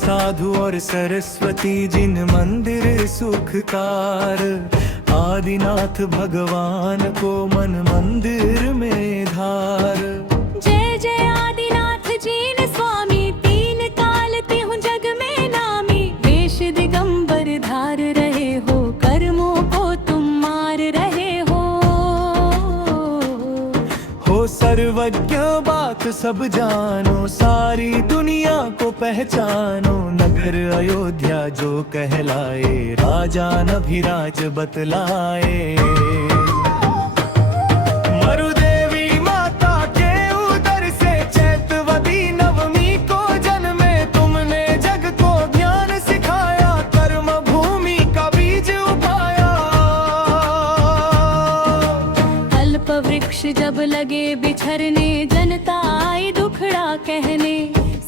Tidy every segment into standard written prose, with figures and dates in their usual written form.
साधु और सरस्वती जिन मंदिर सुखकार, आदिनाथ भगवान को मन मंदिर में धार। जय जय आदिनाथ जीन स्वामी, तीन काल तिहु जग में नामी। वेश दिगंबर धार रहे हो, कर्मों को तुम मार रहे हो। सर्वज्ञ बात सब जानो, सारी दुनिया को पहचानो। नगर अयोध्या जो कहलाए, राजा नभिराज बतलाए। मरुदेवी माता के उदर से चैतवती नवमी को जन्मे। तुमने जग को ज्ञान सिखाया, कर्म भूमि का बीज उपाया। कल्प वृक्ष जब लगे बिछरने, जनता आई दुखड़ा कहने।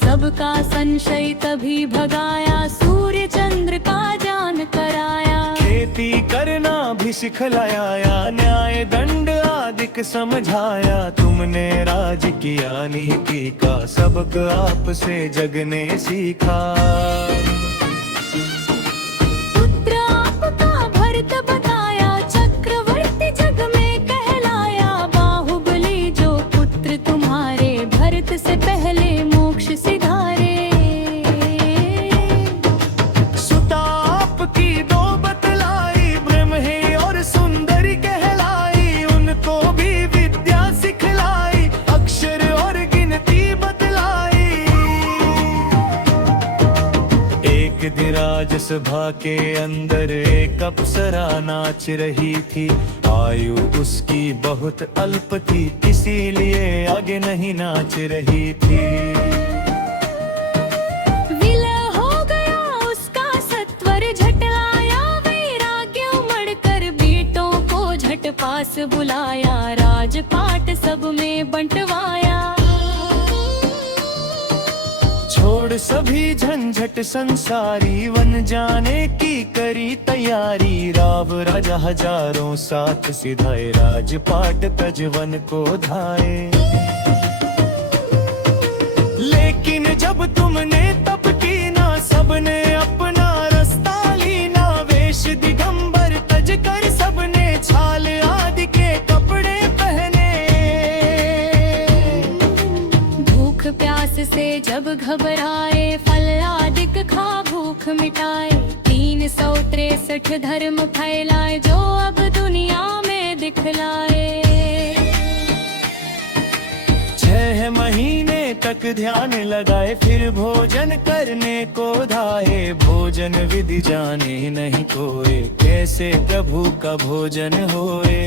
सबका संशय तभी भगाया, सूर्य चंद्र का ज्ञान कराया। खेती करना भी सिखलाया, न्याय दंड आदिक समझाया। तुमने राज किया नीति का, सबक आपसे जग ने सीखा। पुत्र आपका भरत बताया, चक्रवर्ती जग में कहलाया। बाहुबली जो पुत्र तुम्हारे, भरत से पहले मोक्ष सिधारे। सुता आपकी दो बतलाई, ब्रह्मे और सुंदरी कहलाई। उनको भी विद्या सिखलाई, अक्षर और गिनती बतलाई। एक दिन राजसभा के अंदर एक अप्सरा नाच रही थी। आयु उसकी बहुत अल्प थी, इसीलिए आगे नहीं नाच रही थी। विलय हो गया उसका सत्वर, झटलाया वैराग्य उमड़कर। बेटों को झट पास बुलाया, राजपाट सब में बंटवाया। छोड़ सभी झंझट संसारी, वन जाने की करी तैयारी। राव राजा हजारों साथ सिधाए, राजपाट तजवन को धाए। लेकिन जब तुमने तप की ना, सबने अपना रास्ता लीना। वेश दिगंबर तज कर सबने, छाल आदि के कपड़े पहने। भूख प्यास से जब घबराए, फल आदिक खा भूख मिटाए। 363 धर्म फैलाए, जो अब दुनिया में दिखलाए। 6 महीने तक ध्यान लगाए, फिर भोजन करने को धाए। भोजन विधि जाने नहीं कोई, कैसे प्रभु का भोजन होए।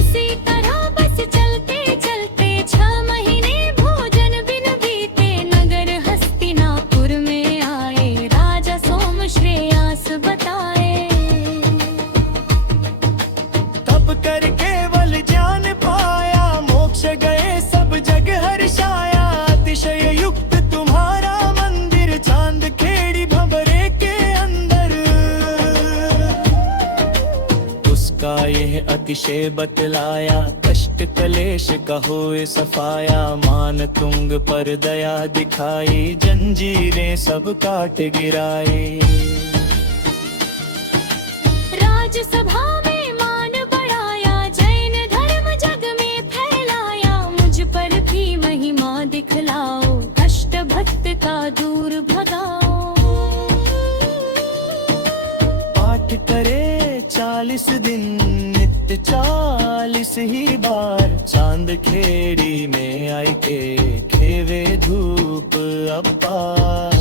इसी तरह बस चलते चलते 6 महीने भोजन बिन बीते। नगर हस्तिनापुर में आए, राजा सोम श्रेयास बताए। तप कर केवल ज्ञान पाया, मोक्ष गए सब जग हर्षाया। अतिशय युक्त तुम्हारा मंदिर, चांद खेड़ी भंवरे के अंदर। उसका यह अतिशय बतलाया, कष्ट कलेश का होए सफाया। मान तुंग पर दया दिखाई, जंजीरें सब काट गिराई। राजसभा में मान बढ़ाया, जैन धर्म जग में फैलाया। मुझ पर भी महिमा दिखलाओ, कष्ट भक्त का दूर भगाओ। पाठ करे 40 दिन, नित्य 40 ही बार। चांद खेड़ी में आई के, खेवे धूप अपार।